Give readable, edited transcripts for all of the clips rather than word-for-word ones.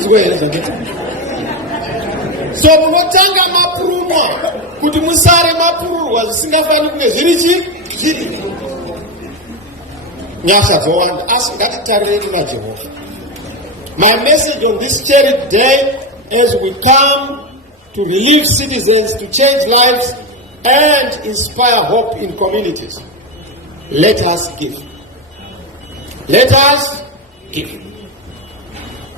munozwe zvakati. So munotanga mapurumwa kuti musare mapururwa zvisingafani kunge zviri nyasha dzowanda, asi ngatitarire kuna Jehovha. My message on this charity day, as we come to relieve citizens, to change lives and inspire hope in communities, let us give. Let us give.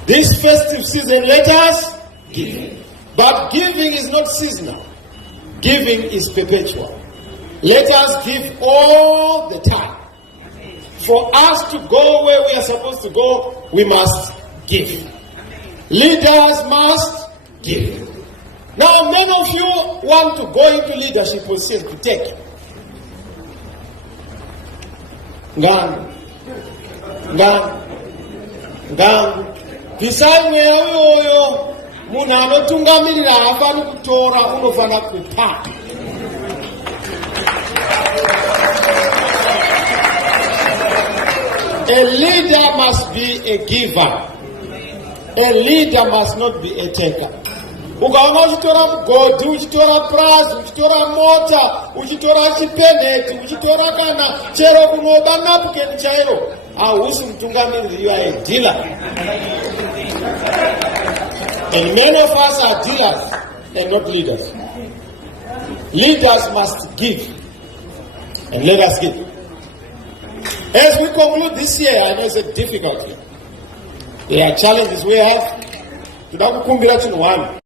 This festive season, let us give. But giving is not seasonal. Giving is perpetual. Let us give all the time. For us to go where we are supposed to go, we must give. Leaders must give. Now, many of you want to go into leadership positions to take. Ngangu. Besides oyo munhu anotungamirira haafani kutora, unofana kupa. A leader must be a giver. A leader must not be a taker. Ukaona uchitora mugodi, uchitora prazi, uchitora mota, uchitora chipeneti, uchitora kana chero kunoba napukeni chairo, hausi mutungamiriri, you are a dealer. And many of us are dealers and not leaders. Leaders must give. And let us give. As we conclude this year, I know it's a difficult year. There are challenges we have.